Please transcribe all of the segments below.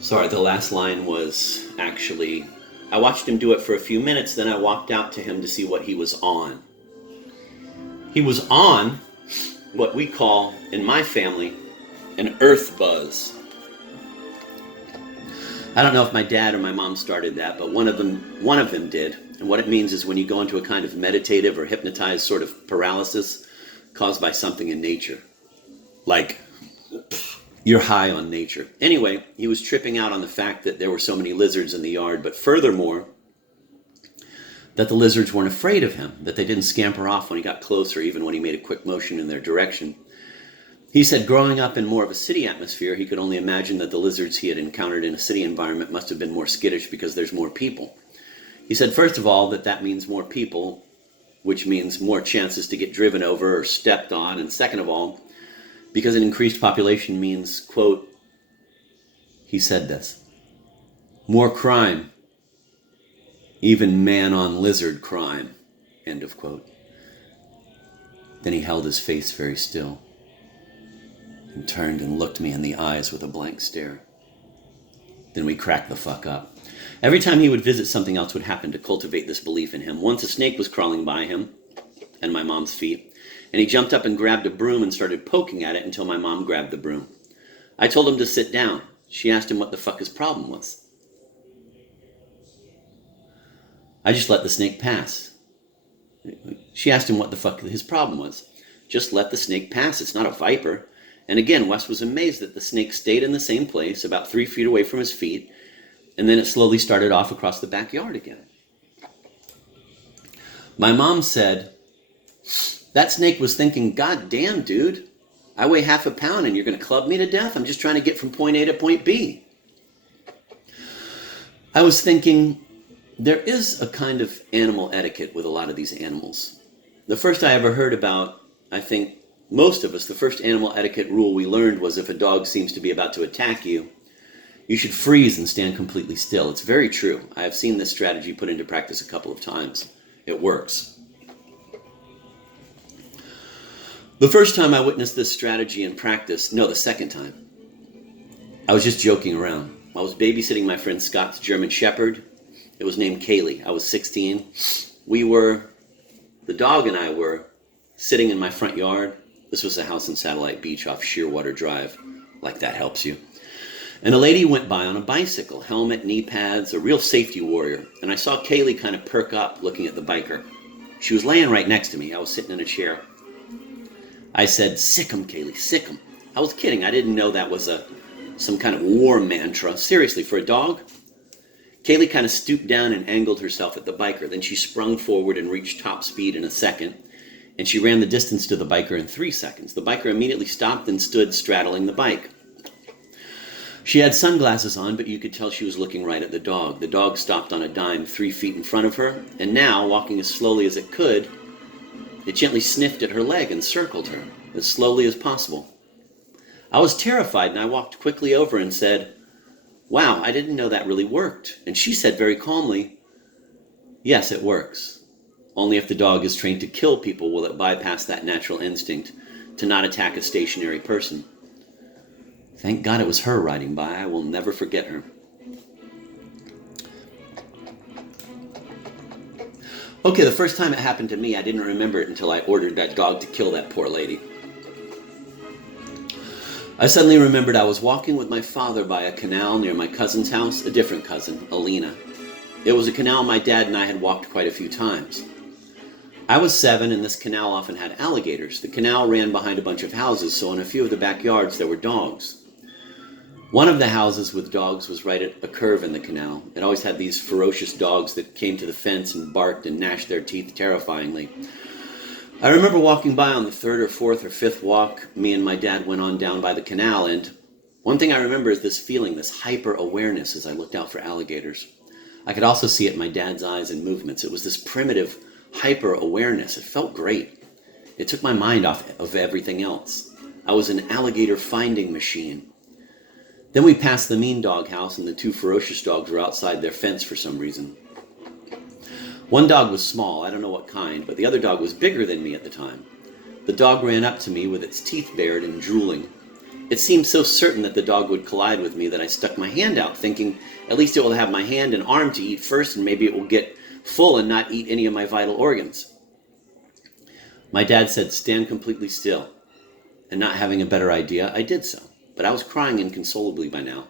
Sorry, the last line was actually, I watched him do it for a few minutes, then I walked out to him to see what he was on. He was on what we call, in my family, an earth buzz. I don't know if my dad or my mom started that, but one of them did. And what it means is when you go into a kind of meditative or hypnotized sort of paralysis caused by something in nature. Like, you're high on nature. Anyway, he was tripping out on the fact that there were so many lizards in the yard, but furthermore, that the lizards weren't afraid of him, that they didn't scamper off when he got closer, even when he made a quick motion in their direction. He said growing up in more of a city atmosphere, he could only imagine that the lizards he had encountered in a city environment must have been more skittish because there's more people. He said, first of all, that means more people, which means more chances to get driven over or stepped on. And second of all, because an increased population means, quote, he said this, more crime, even man-on-lizard crime, end of quote. Then he held his face very still and turned and looked me in the eyes with a blank stare. Then we cracked the fuck up. Every time he would visit, something else would happen to cultivate this belief in him. Once a snake was crawling by him and my mom's feet, and he jumped up and grabbed a broom and started poking at it until my mom grabbed the broom. I told him to sit down. She asked him what the fuck his problem was. I just let the snake pass. She asked him what the fuck his problem was. Just let the snake pass. It's not a viper. And again, Wes was amazed that the snake stayed in the same place, about 3 feet away from his feet, and then it slowly started off across the backyard again. My mom said, that snake was thinking, God damn, dude, I weigh half a pound and you're going to club me to death? I'm just trying to get from point A to point B. I was thinking, there is a kind of animal etiquette with a lot of these animals. The first I ever heard about, I think most of us, the first animal etiquette rule we learned was if a dog seems to be about to attack you, you should freeze and stand completely still. It's very true. I have seen this strategy put into practice a couple of times. It works. The first time I witnessed this strategy in practice, no, the second time, I was just joking around. I was babysitting my friend Scott's German Shepherd. It was named Kaylee. I was 16. The dog and I were sitting in my front yard. This was a house in Satellite Beach off Shearwater Drive, like that helps you. And a lady went by on a bicycle, helmet, knee pads, a real safety warrior. And I saw Kaylee kind of perk up looking at the biker. She was laying right next to me. I was sitting in a chair. I said, sick 'em, Kaylee, sick 'em. I was kidding. I didn't know that was some kind of war mantra. Seriously, for a dog? Kaylee kind of stooped down and angled herself at the biker. Then she sprung forward and reached top speed in a second. And she ran the distance to the biker in 3 seconds. The biker immediately stopped and stood straddling the bike. She had sunglasses on, but you could tell she was looking right at the dog. The dog stopped on a dime 3 feet in front of her, and now, walking as slowly as it could, it gently sniffed at her leg and circled her, as slowly as possible. I was terrified, and I walked quickly over and said, wow, I didn't know that really worked. And she said very calmly, yes, it works. Only if the dog is trained to kill people will it bypass that natural instinct to not attack a stationary person. Thank God it was her riding by. I will never forget her. Okay, the first time it happened to me, I didn't remember it until I ordered that dog to kill that poor lady. I suddenly remembered I was walking with my father by a canal near my cousin's house, a different cousin, Alina. It was a canal my dad and I had walked quite a few times. I was 7 and this canal often had alligators. The canal ran behind a bunch of houses, so in a few of the backyards there were dogs. One of the houses with dogs was right at a curve in the canal. It always had these ferocious dogs that came to the fence and barked and gnashed their teeth terrifyingly. I remember walking by on the 3rd or 4th or 5th walk. Me and my dad went on down by the canal, and one thing I remember is this feeling, this hyper-awareness as I looked out for alligators. I could also see it in my dad's eyes and movements. It was this primitive hyper-awareness. It felt great. It took my mind off of everything else. I was an alligator finding machine. Then we passed the mean dog house, and the 2 ferocious dogs were outside their fence for some reason. One dog was small, I don't know what kind, but the other dog was bigger than me at the time. The dog ran up to me with its teeth bared and drooling. It seemed so certain that the dog would collide with me that I stuck my hand out, thinking at least it will have my hand and arm to eat first, and maybe it will get full and not eat any of my vital organs. My dad said, "Stand completely still." And not having a better idea, I did so. But I was crying inconsolably by now.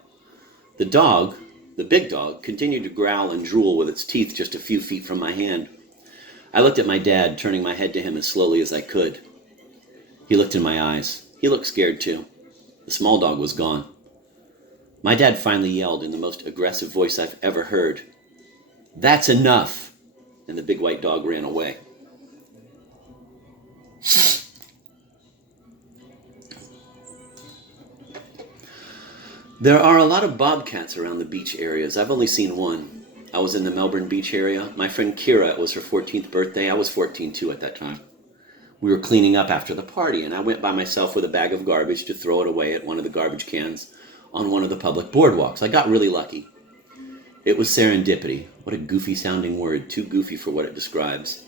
The dog, the big dog, continued to growl and drool with its teeth just a few feet from my hand. I looked at my dad, turning my head to him as slowly as I could. He looked in my eyes. He looked scared too. The small dog was gone. My dad finally yelled in the most aggressive voice I've ever heard, "That's enough!" And the big white dog ran away. There are a lot of bobcats around the beach areas. I've only seen one. I was in the Melbourne beach area. My friend Kira, it was her 14th birthday. I was 14 too at that time. We were cleaning up after the party, and I went by myself with a bag of garbage to throw it away at one of the garbage cans on one of the public boardwalks. I got really lucky. It was serendipity. What a goofy sounding word, too goofy for what it describes.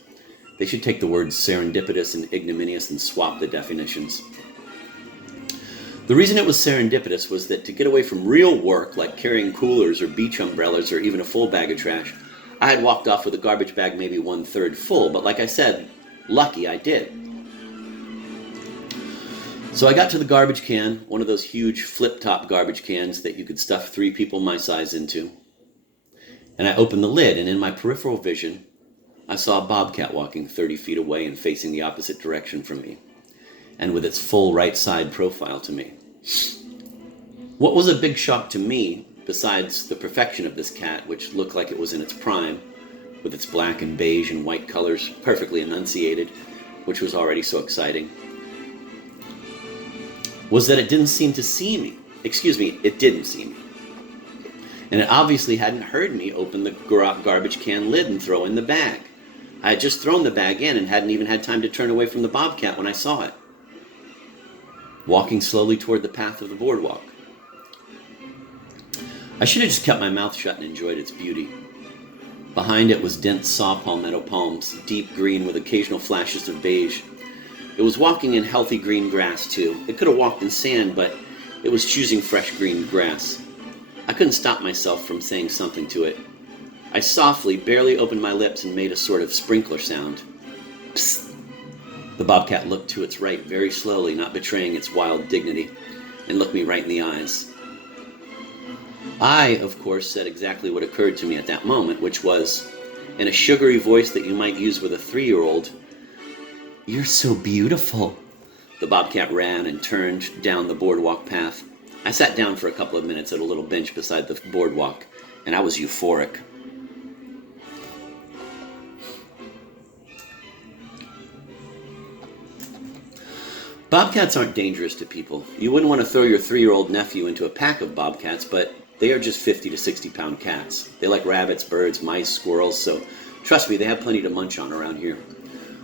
They should take the words serendipitous and ignominious and swap the definitions. The reason it was serendipitous was that to get away from real work, like carrying coolers or beach umbrellas or even a full bag of trash, I had walked off with a garbage bag maybe 1/3 full, but like I said, lucky I did. So I got to the garbage can, one of those huge flip-top garbage cans that you could stuff 3 people my size into, and I opened the lid, and in my peripheral vision, I saw a bobcat walking 30 feet away and facing the opposite direction from me, and with its full right side profile to me. What was a big shock to me, besides the perfection of this cat, which looked like it was in its prime, with its black and beige and white colors perfectly enunciated, which was already so exciting, was that it didn't seem to see me. It didn't see me. And it obviously hadn't heard me open the garbage can lid and throw in the bag. I had just thrown the bag in and hadn't even had time to turn away from the bobcat when I saw it, walking slowly toward the path of the boardwalk. I should have just kept my mouth shut and enjoyed its beauty. Behind it was dense saw palmetto palms, deep green with occasional flashes of beige. It was walking in healthy green grass, too. It could have walked in sand, but it was choosing fresh green grass. I couldn't stop myself from saying something to it. I softly, barely opened my lips and made a sort of sprinkler sound. Psst. The bobcat looked to its right very slowly, not betraying its wild dignity, and looked me right in the eyes. I, of course, said exactly what occurred to me at that moment, which was, in a sugary voice that you might use with a 3-year-old, "You're so beautiful." The bobcat ran and turned down the boardwalk path. I sat down for a couple of minutes at a little bench beside the boardwalk, and I was euphoric. Bobcats aren't dangerous to people. You wouldn't want to throw your 3-year-old nephew into a pack of bobcats, but they are just 50 to 60-pound cats. They like rabbits, birds, mice, squirrels, so trust me, they have plenty to munch on around here.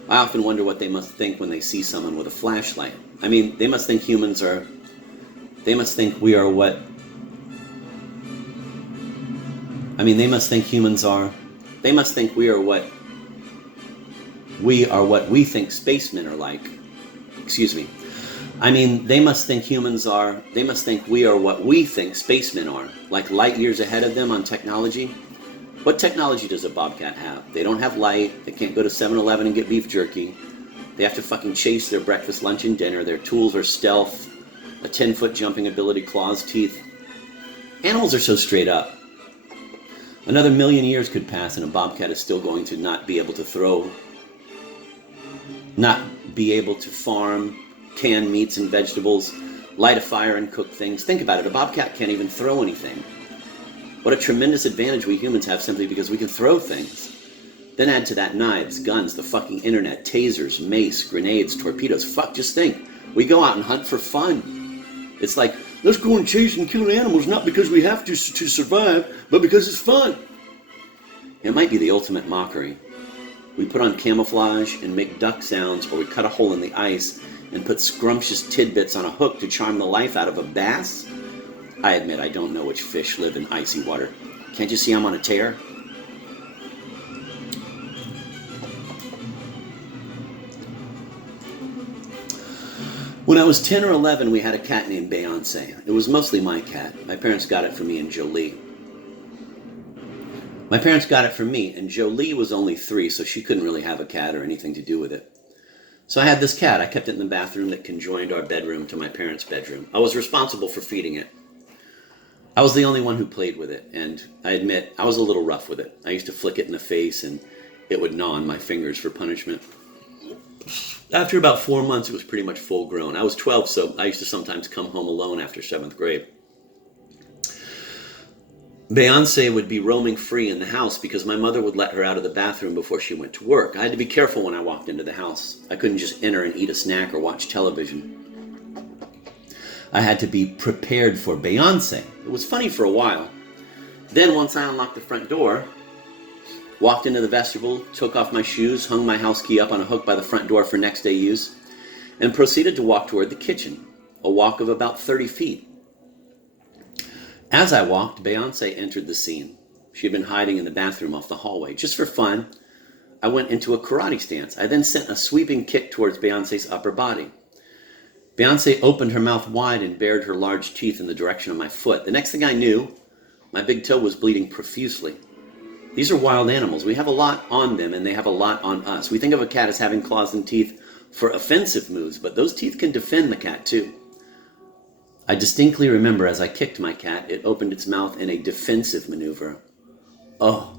I often wonder what they must think when they see someone with a flashlight. I mean, they must think we are what we think spacemen are like. They must think we are what we think spacemen are, like light years ahead of them on technology. What technology does a bobcat have? They don't have light, they can't go to 7-Eleven and get beef jerky, they have to fucking chase their breakfast, lunch, and dinner, their tools are stealth, a 10-foot jumping ability, claws, teeth. Animals are so straight up. Another 1,000,000 years could pass and a bobcat is still going to not be able to farm, can meats and vegetables, light a fire and cook things. Think about it, a bobcat can't even throw anything. What a tremendous advantage we humans have simply because we can throw things. Then add to that knives, guns, the fucking internet, tasers, mace, grenades, torpedoes. Fuck, just think. We go out and hunt for fun. It's like, let's go and chase and kill animals not because we have to survive, but because it's fun. It might be the ultimate mockery. We put on camouflage and make duck sounds, or we cut a hole in the ice and put scrumptious tidbits on a hook to charm the life out of a bass. I admit I don't know which fish live in icy water. Can't you see I'm on a tear? When When I was 10 or 11, we had a cat named Beyonce. It was mostly my cat. My parents got it for me and Jolie. And Jolie was only 3, so she couldn't really have a cat or anything to do with it. So I had this cat. I kept it in the bathroom that conjoined our bedroom to my parents' bedroom. I was responsible for feeding it. I was the only one who played with it, and I admit I was a little rough with it. I used to flick it in the face, and it would gnaw on my fingers for punishment. After about 4 months, it was pretty much full grown. I was 12, so I used to sometimes come home alone after 7th grade. Beyonce would be roaming free in the house because my mother would let her out of the bathroom before she went to work. I had to be careful when I walked into the house. I couldn't just enter and eat a snack or watch television. I had to be prepared for Beyonce. It was funny for a while. Then once I unlocked the front door, walked into the vestibule, took off my shoes, hung my house key up on a hook by the front door for next day use, and proceeded to walk toward the kitchen, a walk of about 30 feet. As I walked, Beyonce entered the scene. She had been hiding in the bathroom off the hallway. Just for fun, I went into a karate stance. I then sent a sweeping kick towards Beyonce's upper body. Beyonce opened her mouth wide and bared her large teeth in the direction of my foot. The next thing I knew, my big toe was bleeding profusely. These are wild animals. We have a lot on them, and they have a lot on us. We think of a cat as having claws and teeth for offensive moves, but those teeth can defend the cat too. I distinctly remember as I kicked my cat, it opened its mouth in a defensive maneuver. Oh,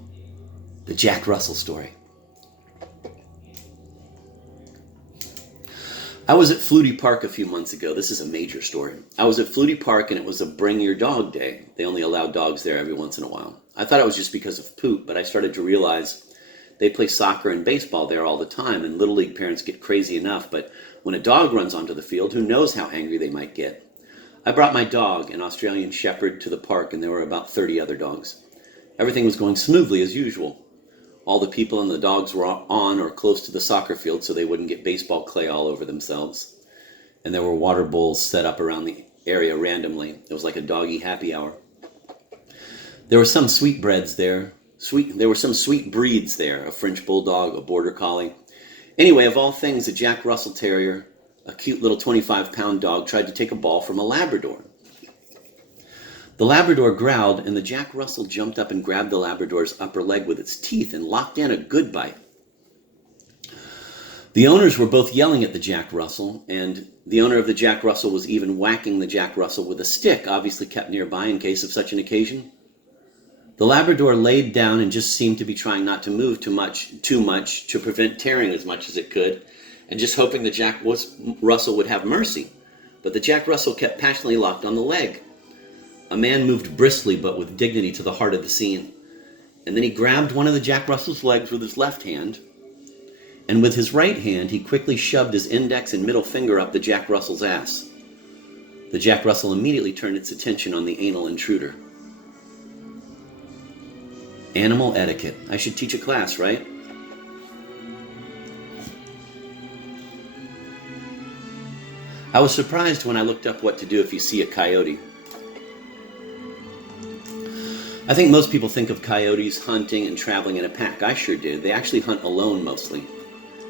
the Jack Russell story. I was at Flutie Park a few months ago. This is a major story. I was at Flutie Park and it was a bring your dog day. They only allow dogs there every once in a while. I thought it was just because of poop, but I started to realize they play soccer and baseball there all the time, and Little League parents get crazy enough, but when a dog runs onto the field, who knows how angry they might get. I brought my dog, an Australian Shepherd, to the park, and there were about 30 other dogs. Everything was going smoothly as usual. All the people and the dogs were on or close to the soccer field so they wouldn't get baseball clay all over themselves. And there were water bowls set up around the area randomly. It was like a doggy happy hour. There were some sweetbreads there. There were some sweet breeds there, a French Bulldog, a Border Collie. Anyway, of all things, a Jack Russell Terrier, a cute little 25-pound dog, tried to take a ball from a Labrador. The Labrador growled, and the Jack Russell jumped up and grabbed the Labrador's upper leg with its teeth and locked in a good bite. The owners were both yelling at the Jack Russell, and the owner of the Jack Russell was even whacking the Jack Russell with a stick, obviously kept nearby in case of such an occasion. The Labrador laid down and just seemed to be trying not to move too much to prevent tearing as much as it could, and just hoping the Jack Russell would have mercy. But the Jack Russell kept passionately locked on the leg. A man moved briskly but with dignity to the heart of the scene, and then he grabbed one of the Jack Russell's legs with his left hand, and with his right hand he quickly shoved his index and middle finger up the Jack Russell's ass. The Jack Russell immediately turned its attention on the anal intruder. Animal etiquette. I should teach a class, right? I was surprised when I looked up what to do if you see a coyote. I think most people think of coyotes hunting and traveling in a pack. I sure did. They actually hunt alone mostly.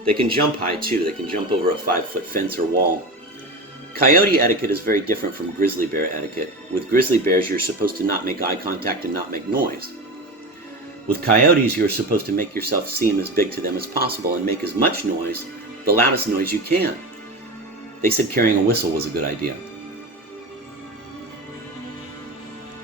They can jump high too. They can jump over a 5-foot fence or wall. Coyote etiquette is very different from grizzly bear etiquette. With grizzly bears, you're supposed to not make eye contact and not make noise. With coyotes, you're supposed to make yourself seem as big to them as possible and make as much noise, the loudest noise you can. They said carrying a whistle was a good idea.